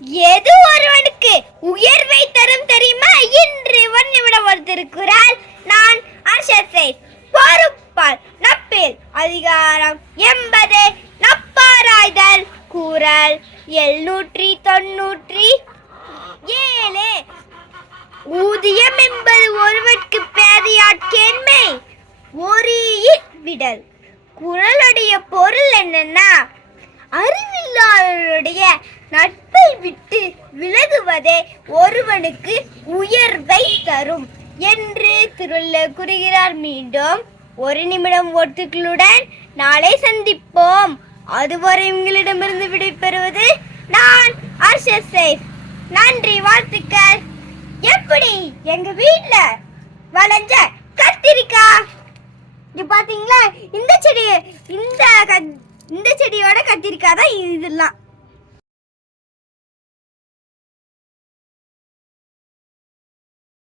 எது ஒருவனுக்கு உயர்வை தரும் தெரியுமா? இன்று ஒன்னிவிடம் ஒரு திருக்குறள். நான் ஆர்ஷத்தை பொறுப்பால் நப்பில் அதிகாரம் 80 நப்பாராய்தல் குறள் 797. ஊதியம் என்பது ஒருவனுக்கு பேதையாட்கேண்மை ஒரீஇ விடல். குறளுடைய பொருள் என்னன்னா, அறிவில்லாதவருடைய நட்பை விட்டு விலகுவதே ஒருவனுக்கு உயர்வை தரும் என்று திருவள்ளுவர் கூறுகிறார். மீண்டும் ஒரு நிமிடம் ஓட்டுகளுடன் நாளை சந்திப்போம். அதுவரை உங்களிடமிருந்து விடைபெறுவது நான் ஆர்ஷா. நன்றி, வாழ்த்துக்கள். எப்படி எங்க வீட்ல வளைஞ்ச கத்திரிக்காய் இங்க பாத்தீங்களா? இந்த செடியோட கத்திரிக்காய் தான் இதெல்லாம்.